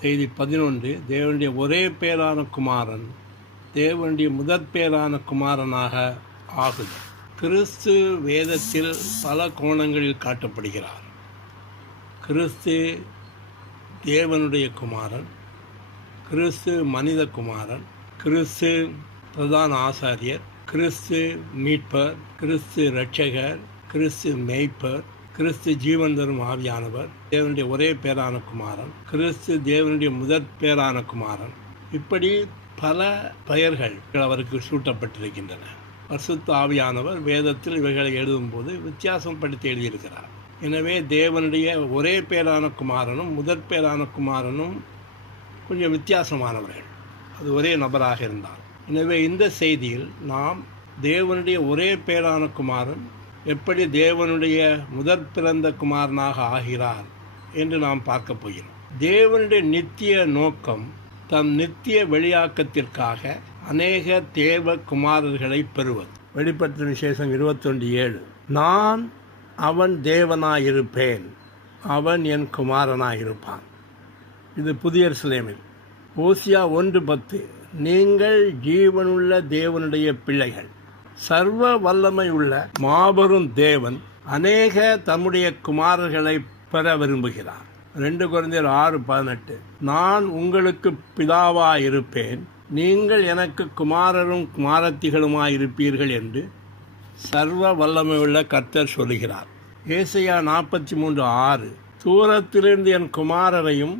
செய்தி பதினொன்று தேவனுடைய ஒரே பேரான குமாரன் தேவனுடைய முதற் பேரான குமாரனாக ஆகுது கிறிஸ்து வேதத்தில் பல கோணங்களில் காட்டப்படுகிறார். கிறிஸ்து தேவனுடைய குமாரன் கிறிஸ்து மனித குமாரன் கிறிஸ்து பிரதான ஆசாரியர் கிறிஸ்து மீட்பர் கிறிஸ்து இரட்சகர் கிறிஸ்து மேய்ப்பர் கிறிஸ்து ஜீவன் தரும் ஆவியானவர் தேவனுடைய ஒரே பேரான குமாரன் கிறிஸ்து தேவனுடைய முதற் பேரான குமாரன். இப்படி பல பெயர்கள் அவருக்கு சூட்டப்பட்டிருக்கின்றன. பரிசுத்த ஆவியானவர் வேதத்தில் இவைகளை எழுதும்போது வித்தியாசம் படுத்தி எழுதியிருக்கிறார். எனவே தேவனுடைய ஒரே பேரான குமாரனும் முதற் பேரான குமாரனும் கொஞ்சம் வித்தியாசமானவர்கள். அது ஒரே நபராக இருந்தார். எனவே இந்த செய்தியில் நாம் தேவனுடைய ஒரே பேரான குமாரன் எப்படி தேவனுடைய முதற் பிறந்த குமாரனாக ஆகிறார் என்று நாம் பார்க்க போகிறோம். தேவனுடைய நித்திய நோக்கம் தம் நித்திய வெளியாக்கத்திற்காக அநேக தேவ குமாரர்களை பெறுவது. வெளிப்பட்ட விசேஷம் இருபத்தொன்று ஏழு. நான் அவன் தேவனாயிருப்பேன். அவன் என் குமாரனாயிருப்பான். இது புதிய சிலேமில் ஓசியா ஒன்று பத்து. நீங்கள் ஜீவனுள்ள தேவனுடைய பிள்ளைகள். சர்வ வல்லமை உள்ள மாபெரும் தேவன் அநேக தம்முடைய குமாரர்களை பெற விரும்புகிறார். ரெண்டு குழந்தையர் ஆறு பதினெட்டு. நான் உங்களுக்கு பிதாவாக இருப்பேன் நீங்கள் எனக்கு குமாரரும் குமாரத்திகளுமாய் இருப்பீர்கள் என்று சர்வ வல்லமை உள்ள கர்த்தர் சொல்லுகிறார் ஏசையா நாற்பத்தி மூன்று ஆறு. தூரத்திலிருந்து என் குமாரரையும்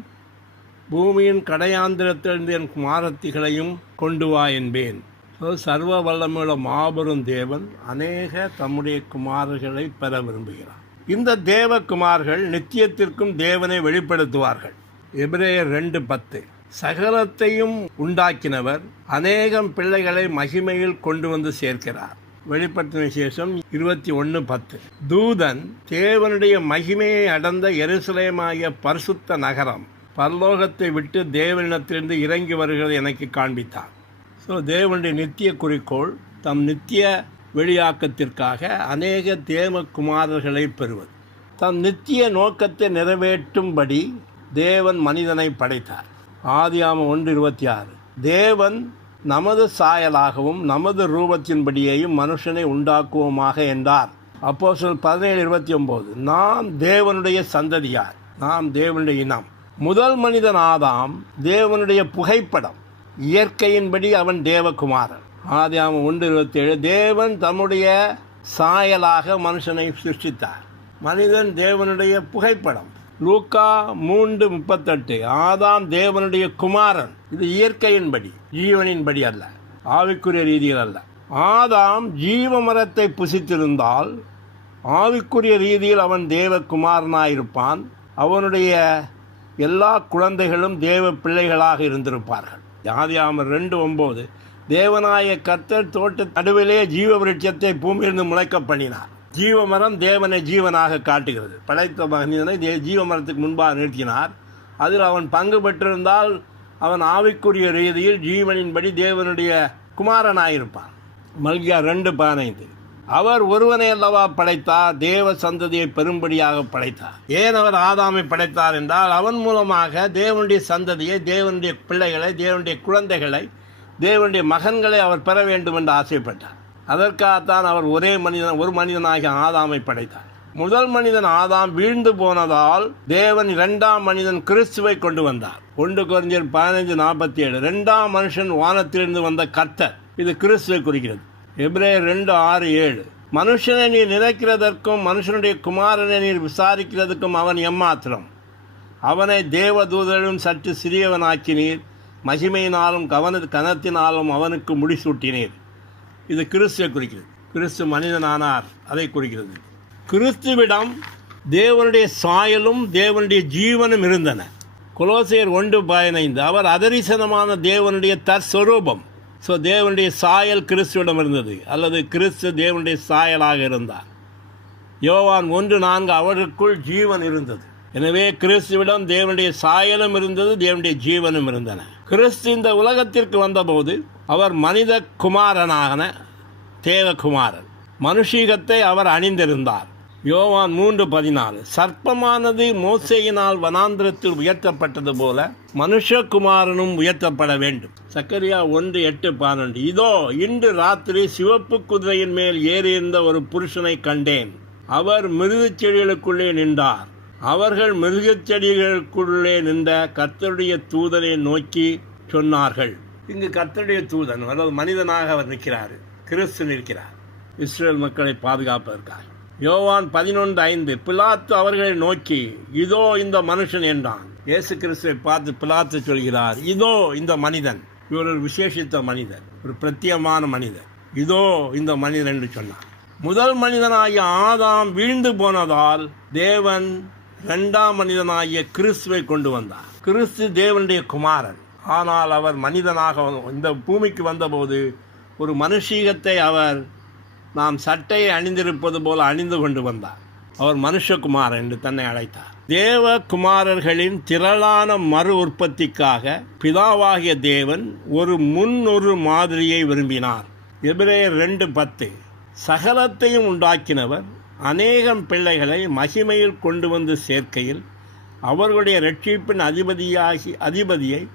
பூமியின் கடையாந்திரத்திலிருந்து என் குமாரத்திகளையும் கொண்டு வா என்பேன். சர்வ வல்லமுள்ள மாபெரும் தேவன் அநேக தம்முடைய குமார்களை பெற விரும்புகிறார். இந்த தேவக்குமார்கள் நித்தியத்திற்கும் தேவனை வெளிப்படுத்துவார்கள். எபிரேயர் ரெண்டு பத்து. சகலத்தையும் உண்டாக்கினவர் அநேகம் பிள்ளைகளை மகிமையில் கொண்டு வந்து சேர்க்கிறார். வெளிப்பட்ட விசேஷம் இருபத்தி ஒன்று பத்து. தூதன் தேவனுடைய மகிமையை அடர்ந்த எருசலேமாகிய பரிசுத்த நகரம் பரலோகத்தை விட்டு தேவனிடத்திலிருந்து இறங்கி வருகிறது எனக்கு காண்பித்தார். ஸோ தேவனுடைய நித்திய குறிக்கோள் தம் நித்திய வெளியாக்கத்திற்காக அநேக தேம குமாரர்களை பெறுவது. தம் நித்திய நோக்கத்தை நிறைவேற்றும்படி தேவன் மனிதனை படைத்தார். ஆதியாம ஒன்று இருபத்தி ஆறு. தேவன் நமது சாயலாகவும் நமது ரூபத்தின்படியேயும் மனுஷனை உண்டாக்குவோமாக என்றார். அப்போ சொல் பதினேழு இருபத்தி ஒம்பது நாம் தேவனுடைய சந்ததியார் நாம் தேவனுடைய இனம். முதல் மனிதன் ஆதாம் தேவனுடைய புகைப்படம். இயற்கையின்படி அவன் தேவகுமாரன். ஆதியாம ஒன்று இருபத்தேழு தேவன் தம்முடைய சாயலாக மனுஷனை சிருஷ்டித்தார். மனிதன் தேவனுடைய புகைப்படம். லூக்கா மூன்று முப்பத்தெட்டு ஆதாம் தேவனுடைய குமாரன். இது இயற்கையின்படி ஜீவனின்படி அல்ல ஆவிக்குரிய ரீதியில் அல்ல. ஆதாம் ஜீவ மரத்தை புசித்திருந்தால் ஆவிக்குரிய ரீதியில் அவன் தேவகுமாரனாயிருப்பான். அவனுடைய எல்லா குழந்தைகளும் தேவ பிள்ளைகளாக இருந்திருப்பார்கள். யாதியாமர் ரெண்டு ஒம்பது. தேவனாய கர்த்தர் தோட்ட நடுவிலே ஜீவ விருட்சத்தை பூமியிலிருந்து முளைக்க பண்ணினார். ஜீவ மரம் தேவனை ஜீவனாக காட்டுகிறது. படைத்த மகனிதனை தே ஜீவ மரத்துக்கு முன்பாக நிறுத்தினார். அதில் அவன் பங்கு பெற்றிருந்தால் அவன் ஆவிக்குரிய ரீதியில் ஜீவனின்படி தேவனுடைய குமாரனாயிருப்பான். மல்கியா ரெண்டு பதினைந்து. அவர் ஒருவனை அல்லவா படைத்தார் தேவ சந்ததியை பெரும்படியாக படைத்தார். ஏன் அவர் ஆதாமை படைத்தார் என்றால் அவன் மூலமாக தேவனுடைய சந்ததியை தேவனுடைய பிள்ளைகளை தேவனுடைய குழந்தைகளை தேவனுடைய மகன்களை அவர் பெற வேண்டும் என்று ஆசைப்பட்டார். அதற்காகத்தான் அவர் ஒரே மனிதன் ஒரு மனிதனாகிய ஆதாமை படைத்தார். முதல் மனிதன் ஆதாம் வீழ்ந்து போனதால் தேவன் இரண்டாம் மனிதன் கிறிஸ்துவை கொண்டு வந்தார். ஒன்று குறைஞ்சர் பதினைஞ்சு நாற்பத்தி ஏழு ரெண்டாம் மனுஷன் வானத்திலிருந்து வந்த கர்த்தர். இது கிறிஸ்துவை குறிக்கிறது. எப்ரே ரெண்டு ஆறு ஏழு. மனுஷனை நீர் நினைக்கிறதற்கும் மனுஷனுடைய குமாரனை நீர் விசாரிக்கிறதுக்கும் அவன் எம்மாத்திரம். அவனை தேவதூதரும் சற்று சிறியவனாக்கினீர். மகிமையினாலும் கவன கனத்தினாலும் அவனுக்கு முடிசூட்டினீர். இது கிறிஸ்துவை குறிக்கிறது. கிறிஸ்து மனிதனானார் அதை குறிக்கிறது. கிறிஸ்துவிடம் தேவனுடைய சாயலும் தேவனுடைய ஜீவனும் இருந்தன. குலோசியர் ஒன்று பதினைந்து அவர் அதரிசனமான தேவனுடைய தற்ஸ்வரூபம். ஸோ தேவனுடைய சாயல் கிறிஸ்துவிடம் இருந்தது. அல்லது கிறிஸ்து தேவனுடைய சாயலாக இருந்தார். யோவான் ஒன்று நான்கு அவருக்குள் ஜீவன் இருந்தது. எனவே கிறிஸ்துவிடம் தேவனுடைய சாயலும் இருந்தது தேவனுடைய ஜீவனும் இருந்தன. கிறிஸ்து இந்த உலகத்திற்கு வந்தபோது அவர் மனித குமாரனான தேவகுமாரன். மனுஷீகத்தை அவர் அணிந்திருந்தார். யோவான் மூன்று பதினாலு. சர்ப்பமானது மோசையினால் வனாந்திரத்தில் உயர்த்தப்பட்டது போல மனுஷகுமாரனும் உயர்த்தப்பட வேண்டும். சக்கரியா ஒன்று எட்டு பன்னெண்டு. இதோ இன்று ராத்திரி சிவப்பு குதிரையின் மேல் ஏறியிருந்த ஒரு புருஷனை கண்டேன். அவர் மிருகச் செடிகளுக்குள்ளே நின்றார். அவர்கள் மிருகச் செடிகளுக்குள்ளே நின்ற கத்தருடைய தூதனை நோக்கி சொன்னார்கள். இங்கு கத்தருடைய தூதன் அதாவது மனிதனாக அவர் நிற்கிறார். கிறிஸ்து நிற்கிறார். இஸ்ரேல் மக்களை பாதுகாப்பதற்காக. யோவான் பதினொன்று ஐந்து பிலாத்து அவர்களை நோக்கி இதோ இந்த மனுஷன் என்றான். இயேசு கிறிஸ்துவை பார்த்து பிலாத்து சொல்கிறார் இதோ இந்த மனிதன் இவர் ஒரு விசேஷித்த மனிதர் ஒரு பிரத்யமான மனிதர் இதோ இந்த மனிதன் என்று சொன்னார். முதல் மனிதனாகிய ஆதாம் வீழ்ந்து போனதால் தேவன் இரண்டாம் மனிதனாகிய கிறிஸ்துவை கொண்டு வந்தார். கிறிஸ்து தேவனுடைய குமாரன். ஆனால் அவர் மனிதனாக இந்த பூமிக்கு வந்தபோது ஒரு மனுஷீகத்தை அவர் நாம் சட்டையை அணிந்திருப்பது போல அணிந்து கொண்டு வந்தார். அவர் மனுஷகுமார் என்று தன்னை அழைத்தார். தேவகுமாரர்களின் திரளான மறு உற்பத்திக்காக பிதாவாகிய தேவன் ஒரு முன்னொரு மாதிரியை விரும்பினார். எபிரேயர் ரெண்டு பத்து. சகலத்தையும் உண்டாக்கினவர் அநேகம் பிள்ளைகளை மகிமையில் கொண்டு வந்து சேர்க்கையில் அவர்களுடைய ரட்சிப்பின் அதிபதியாகி அதிபதியை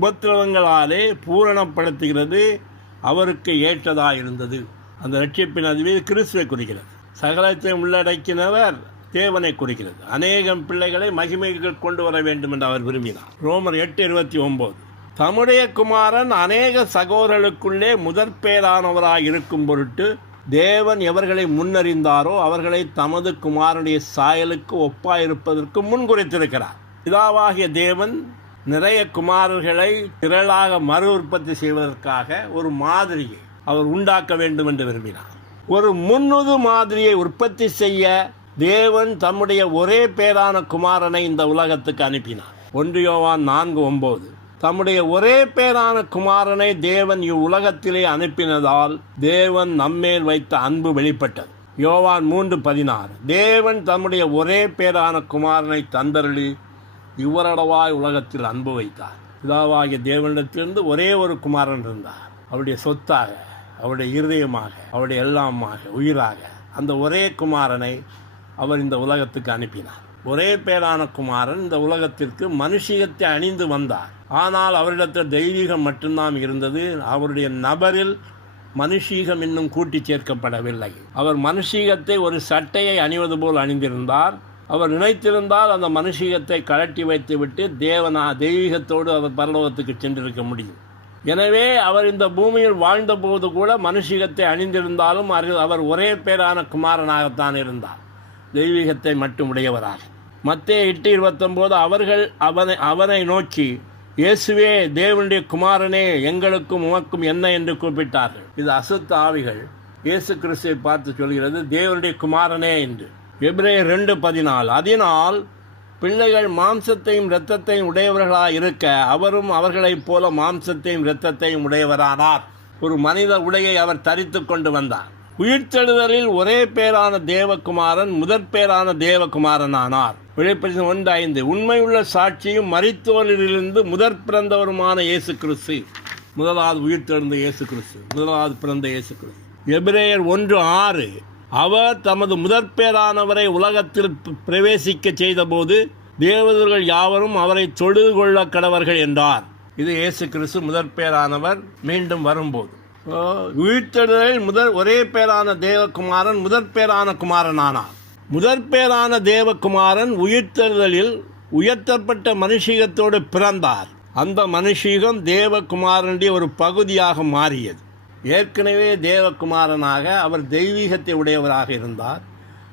உபத்திரவங்களாலே பூரணப்படுத்துகிறது. அவருக்கு ஏற்றதாக இருந்தது அந்த ரட்சிப்பின் அதுவே கிறிஸ்துவை குறிக்கிறது. சகலத்தை உள்ளடக்கினவர் தேவனை குறிக்கிறது. அநேகம் பிள்ளைகளை மகிமைக்கு கொண்டு வர வேண்டும் என்று அவர் விரும்பினார். ரோமர் எட்டு இருபத்தி ஒம்பது தம்முடைய குமாரன் அநேக சகோதரர்களுக்குள்ளே முதற் பேரானவராக இருக்கும் பொருட்டு தேவன் எவர்களை முன்னறிந்தாரோ அவர்களை தமது குமாரனுடைய சாயலுக்கு ஒப்பாயிருப்பதற்கு முன்குறித்திருக்கிறார் பிதாவாகிய தேவன் நிறைய குமாரர்களை திரளாக மறு உற்பத்தி செய்வதற்காக ஒரு மாதிரியை அவர் உண்டாக்க வேண்டும் என்று விரும்பினார். ஒரு முன்னுது மாதிரியை உற்பத்தி செய்ய தேவன் தம்முடைய ஒரே பேரான குமாரனை இந்த உலகத்துக்கு அனுப்பினார். ஒன்று யோவான் நான்கு ஒன்பது தம்முடைய ஒரே பேரான குமாரனை தேவன் இவ்வுலகத்திலே அனுப்பினதால் தேவன் நம்மேல் வைத்த அன்பு வெளிப்பட்டது. யோவான் மூன்று பதினாறு. தேவன் தம்முடைய ஒரே பேரான குமாரனை தந்தருளி இவ்வரடவாய் உலகத்தில் அன்பு வைத்தார். பிதாவாகிய தேவனிடத்திலிருந்து ஒரே ஒரு குமாரன் இருந்தார். அவருடைய சொத்தாக அவருடைய இருதயமாக அவருடைய எல்லாமாக உயிராக அந்த ஒரே குமாரனை அவர் இந்த உலகத்துக்கு அனுப்பினார். ஒரே பேரான குமாரன் இந்த உலகத்திற்கு மனுஷியத்தை அணிந்து வந்தார். ஆனால் அவரிடத்தில் தெய்வீகம் மட்டும்தான் இருந்தது. அவருடைய நபரில் மனுஷீகம் இன்னும் கூட்டி சேர்க்கப்படவில்லை. அவர் மனுஷீகத்தை ஒரு சட்டையை அணிவது போல் அணிந்திருந்தார். அவர் நினைத்திருந்தால் அந்த மனுஷீகத்தை கழட்டி வைத்துவிட்டு தேவனா தெய்வீகத்தோடு அவர் பரலோகத்துக்கு சென்றிருக்க முடியும். எனவே அவர் இந்த பூமியில் வாழ்ந்தபோது கூட மனுஷீகத்தை அணிந்திருந்தாலும் அவர் ஒரே பேரான குமாரனாகத்தான் இருந்தார். தெய்வீகத்தை மட்டும் உடையவராக. மத்திய எட்டு இருபத்தொம்போது அவர்கள் அவனை அவனை நோக்கி இயேசுவே தேவனுடைய குமாரனே எங்களுக்கும் உமக்கும் என்ன? என்று கூப்பிட்டார்கள். இது அசுத்த ஆவிகள். இயேசு கிறிஸ்துவை பார்த்து சொல்கிறது தேவனுடைய குமாரனே என்று. பிப்ரவரி ரெண்டு பதினாலு அதனால் பிள்ளைகள் மாம்சத்தையும் இரத்தத்தையும் உடையவர்களாக இருக்க அவரும் அவர்களைப் போல மாம்சத்தையும் இரத்தத்தையும் உடையவரானார். ஒரு மனித உடையை அவர் தரித்து கொண்டு வந்தார். உயிர்த்தெழுதலில் ஒரே பேரான தேவகுமாரன் முதற் பேரான தேவகுமாரன் ஆனார் வெளிப்படைந்த ஒன்று ஐந்து உண்மையுள்ள சாட்சியும் மரித்தோரிலிருந்து முதற் பிறந்தவருமான இயேசு கிறிஸ்து. முதலாவது உயிர்த்தெழுந்த இயேசு கிறிஸ்து முதலாவது பிறந்த இயேசு கிறிஸ்து. எபிரேயர் ஒன்று ஆறு அவர் தமது முதற் பேரானவரை உலகத்தில் பிரவேசிக்க செய்தபோது தேவதர்கள் யாவரும் அவரை தொழுது கொள்ள கடவர்கள் என்றார். இது இயேசு கிறிஸ்து முதற் பேரானவர் மீண்டும் வரும்போது. உயிர்த்தெழுதலில் முதல் ஒரே பேரான தேவகுமாரன் முதற் பேரான குமாரன் ஆனார் முதற் பேரான தேவகுமாரன் உயிர்த்தெழுதலில் உயர்த்தப்பட்ட மனுஷீகத்தோடு பிறந்தார். அந்த மனுஷீகம் தேவகுமாரனுடைய ஒரு பகுதியாக மாறியது. ஏற்கனவே தேவகுமாரனாக அவர் தெய்வீகத்தை உடையவராக இருந்தார்.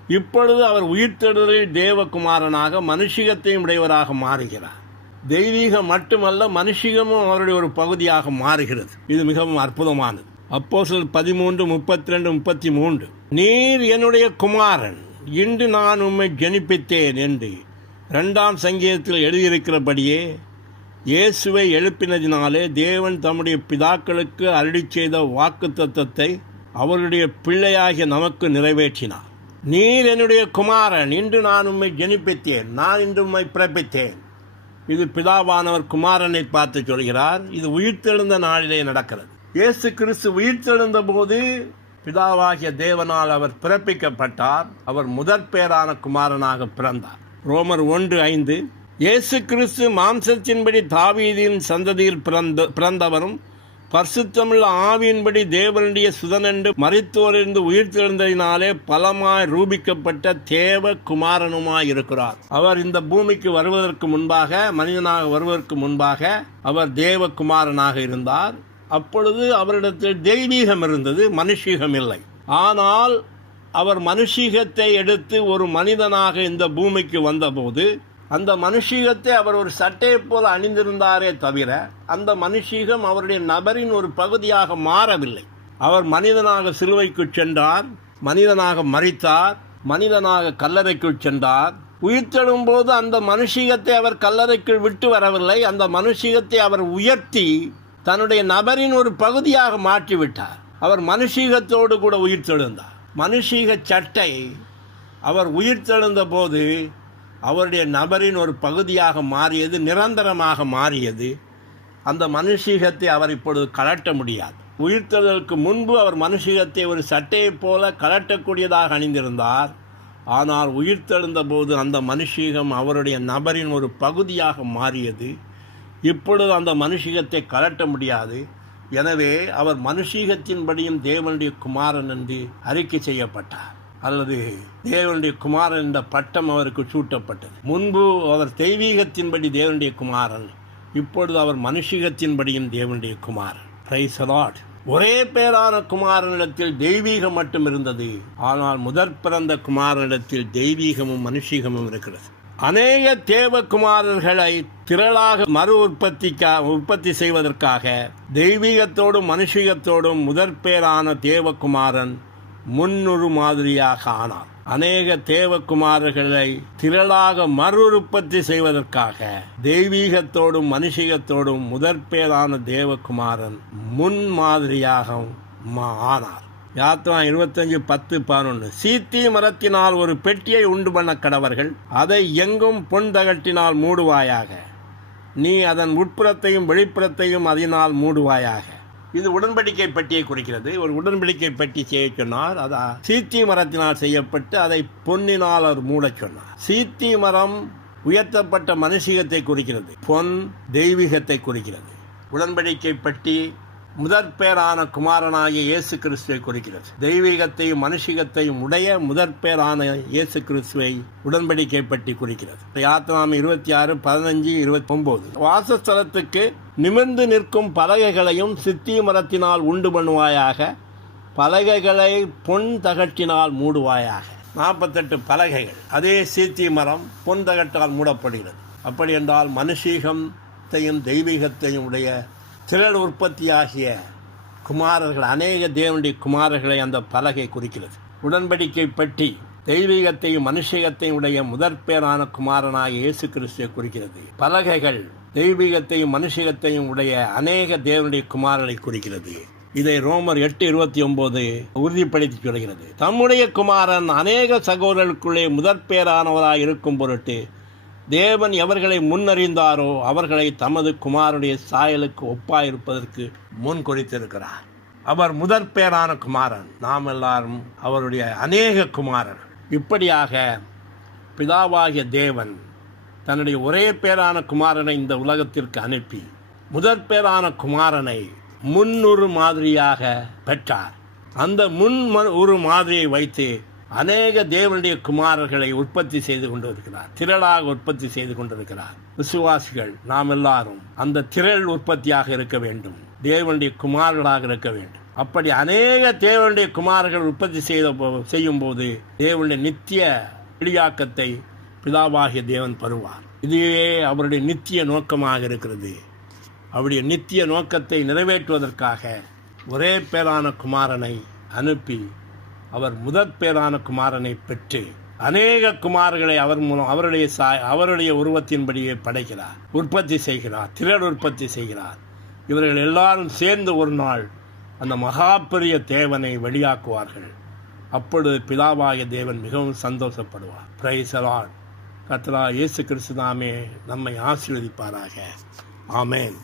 இப்பொழுது அவர் உயிர்த்தெழுதலில் தேவகுமாரனாக மனுஷிகத்தையும் உடையவராக மாறுகிறார். தெய்வீகம் மட்டுமல்ல மனுஷிகமும் அவருடைய ஒரு பகுதியாக மாறுகிறது. இது மிகவும் அற்புதமானது. அப்போ சொல் பதிமூன்று முப்பத்தி ரெண்டு முப்பத்தி மூன்று நீர் என்னுடைய குமாரன் இன்று நான் உம்மை ஜனிப்பித்தேன் என்று ரெண்டாம் சங்கீதத்தில் எழுதியிருக்கிறபடியே இயேசுவை எழுப்பினதினாலே தேவன் தம்முடைய பிதாக்களுக்கு அருளி செய்த வாக்கு தத்தத்தை அவருடைய பிள்ளையாகிய நமக்கு நிறைவேற்றினார். நீர் என்னுடைய குமாரன் இன்று நான் உம்மை ஜெனிப்பித்தேன் நான் இன்று உம்மை பிறப்பித்தேன். இது பிதாவானவர் குமாரனை பார்த்து சொல்கிறார் இது உயிர்த்தெழுந்த நாளிலே நடக்கிறது. இயேசு கிறிஸ்து உயிர்த்தெழுந்த போது பிதாவாகிய தேவனால் அவர் பிறப்பிக்கப்பட்டார் அவர் முதற் பேரான குமாரனாக பிறந்தார். ரோமர் ஒன்று ஐந்து இயேசு கிறிஸ்து மாம்சத்தின்படி தாவீதின் சந்ததியில் பிறந்த பிறந்தவரும் பரிசுத்தமுள்ள ஆவியின்படி தேவனுடைய சுதனென்று மறித்தோரிருந்து உயிர்த்தெழுந்ததினாலே பலமாய் ரூபிக்கப்பட்ட தேவ குமாரனுமாய் இருக்கிறார். அவர் இந்த பூமிக்கு வருவதற்கு முன்பாக மனிதனாக வருவதற்கு முன்பாக அவர் தேவ குமாரனாக இருந்தார். அப்பொழுது அவரிடத்தில் தெய்வீகம் இருந்தது மனுஷீகம் இல்லை. ஆனால் அவர் மனுஷீகத்தை எடுத்து ஒரு மனிதனாக இந்த பூமிக்கு வந்தபோது அந்த மனுஷீகத்தை அவர் ஒரு சட்டையைப் போல அணிந்திருந்தாரே தவிர அந்த மனுஷீகம் அவருடைய நபரின் ஒரு பகுதியாக மாறவில்லை. அவர் மனிதனாக சிலுவைக்கு சென்றார் மனிதனாக மறித்தார் மனிதனாக கல்லறைக்குள் சென்றார். உயிர்த்தெழும் போது அந்த மனுஷீகத்தை அவர் கல்லறைக்குள் விட்டு வரவில்லை. அந்த மனுஷீகத்தை அவர் உயர்த்தி தன்னுடைய நபரின் ஒரு பகுதியாக மாற்றிவிட்டார். அவர் மனுஷீகத்தோடு கூட உயிர்த்தெழுந்தார். மனுஷீக சட்டை அவர் உயிர்த்தெழுந்த போது அவருடைய நபரின் ஒரு பகுதியாக மாறியது நிரந்தரமாக மாறியது. அந்த மனுஷீகத்தை அவர் இப்பொழுது கலட்ட முடியாது. உயிர்த்தெழுதலுக்கு முன்பு அவர் மனுஷீகத்தை ஒரு சட்டையைப் போல கலட்டக்கூடியதாக அணிந்திருந்தார். ஆனால் உயிர்த்தெழுந்த போது அந்த மனுஷீகம் அவருடைய நபரின் ஒரு பகுதியாக மாறியது. இப்பொழுது அந்த மனுஷீகத்தை கலட்ட முடியாது. எனவே அவர் மனுஷீகத்தின்படியும் தேவனுடைய குமாரன் என்று அறிக்கை செய்யப்பட்டார். அல்லது தேவனுடைய குமாரன் என்ற பட்டம் அவருக்கு சூட்டப்பட்டது. முன்பு அவர் தெய்வீகத்தின்படி தேவனுடைய குமாரன் இப்பொழுது அவர் மனுஷீகத்தின்படியும் தேவனுடைய குமாரன். பிரைஸ் ஒரே பேரான குமாரனிடத்தில் தெய்வீகம் மட்டும் இருந்தது. ஆனால் முதற் பிறந்த குமாரனிடத்தில் தெய்வீகமும் மனுஷீகமும் இருக்கிறது. அநேக தேவகுமாரர்களை திரளாக மறு உற்பத்திக்கா உற்பத்தி செய்வதற்காக தெய்வீகத்தோடும் மனுஷீகத்தோடும் முதற் பேரான தேவகுமாரன் முன்னொரு மாதிரியாக ஆனார் அநேக தேவகுமாரர்களை திரளாக மறு உற்பத்தி செய்வதற்காக தெய்வீகத்தோடும் மனுஷிகத்தோடும் முதற்பேரான தேவகுமாரன் முன் மாதிரியாக ஆனார். யாத்ரா இருபத்தஞ்சு பத்து பதினொன்று சீத்தி மரத்தினால் ஒரு பெட்டியை உண்டு பண்ண கடவர்கள் அதை எங்கும் பொன் தகட்டினால் மூடுவாயாக. நீ அதன் உட்புறத்தையும் வெளிப்புறத்தையும் அதனால் மூடுவாயாக. இது உடன்படிக்கை பெட்டியை குறிக்கிறது. ஒரு உடன்படிக்கை பெட்டி செய்ய சொன்னார். அது சீத்தி மரத்தினால் செய்யப்பட்டு அதை பொன்னினால் அவர் மூடச் சொன்னார். சீத்தி மரம் உயர்த்தப்பட்ட மனுஷிகத்தை குறிக்கிறது. பொன் தெய்வீகத்தை குறிக்கிறது. உடன்படிக்கை பெட்டி முதற் பேரான குமாரனாகிய இயேசு கிறிஸ்துவை குறிக்கிறது. தெய்வீகத்தையும் மனுஷிகத்தையும் உடைய முதற் பேரான இயேசு கிறிஸ்துவை உடன்படிக்கை பற்றி குறிக்கிறது. யாத்திராம் இருபத்தி ஆறு பதினஞ்சு இருபத்தி ஒன்பது வாசஸ்தலத்துக்கு நிமிர்ந்து நிற்கும் பலகைகளையும் சித்தி மரத்தினால் உண்டு பண்ணுவாயாக பலகைகளை பொன் தகட்டினால் மூடுவாயாக. நாற்பத்தெட்டு பலகைகள். அதே சீத்தி மரம் பொன் தகட்டால் மூடப்படுகிறது. அப்படி என்றால் மனுஷீகத்தையும் தெய்வீகத்தையும் உடைய திரள் உற்பத்தியாகிய குமாரர்கள் அநேக தேவனுடைய குமாரர்களை அந்த பலகை குறிக்கிறது. உடன்படிக்கை பற்றி தெய்வீகத்தையும் மனுஷீகத்தையும் உடைய முதற் பேரான இயேசு கிறிஸ்துவை குறிக்கிறது. பலகைகள் தெய்வீகத்தையும் மனுஷீகத்தையும் உடைய அநேக தேவனுடைய குமாரனை குறிக்கிறது. இதை ரோமர் எட்டு இருபத்தி ஒன்பது உறுதிப்படுத்தி சொல்கிறது. தம்முடைய குமாரன் அநேக சகோதரர்களுக்குள்ளே முதற்பேரானவராக இருக்கும் பொருட்டு தேவன் எவர்களை முன்னறிந்தாரோ அவர்களை தமது குமாரனுடைய சாயலுக்கு ஒப்பாயிருப்பதற்கு முன் குறித்திருக்கிறார் அவர் முதற் பேரான குமாரன். நாம் எல்லாரும் அவருடைய அநேக குமாரர். இப்படியாக பிதாவாகிய தேவன் தன்னுடைய ஒரே பேரான குமாரனை இந்த உலகத்திற்கு அனுப்பி முதற் பேரான குமாரனை முன்னுறு மாதிரியாக பெற்றார். அந்த முன் ஒரு மாதிரியை வைத்து அநேக தேவனுடைய குமாரர்களை உற்பத்தி செய்து கொண்டிருக்கிறார். திரளாக உற்பத்தி செய்து கொண்டிருக்கிறார். விசுவாசிகள் நாம் எல்லாரும் அந்த திரள் உற்பத்தியாக இருக்க வேண்டும். தேவனுடைய குமாரர்களாக இருக்க வேண்டும். அப்படி அநேக தேவனுடைய குமாரர்கள் உற்பத்தி செய்த போ- செய்யும் போது தேவனுடைய நித்திய வெளியாக்கத்தை பிதாவாகிய தேவன் பருவார் இதுவே அவருடைய நித்திய நோக்கமாக இருக்கிறது. அவருடைய நித்திய நோக்கத்தை நிறைவேற்றுவதற்காக ஒரே பேரான குமாரனை அனுப்பி அவர் முதற் பேரான குமாரனை பெற்று அநேக குமார்களை அவர் மூலம் அவருடைய சாய் அவருடைய உருவத்தின்படியே படைக்கிறார் உற்பத்தி செய்கிறார் திரள் உற்பத்தி செய்கிறார். இவர்கள் எல்லாரும் சேர்ந்து ஒரு நாள் அந்த மகாபெரிய தேவனை வெளியாக்குவார்கள். அப்பொழுது பிதாவாகிய தேவன் மிகவும் சந்தோஷப்படுவார். பிரைசலான் கத்ரா இயேசு கிறிஸ்துதாமே நம்மை ஆசீர்வதிப்பாராக. ஆமேன்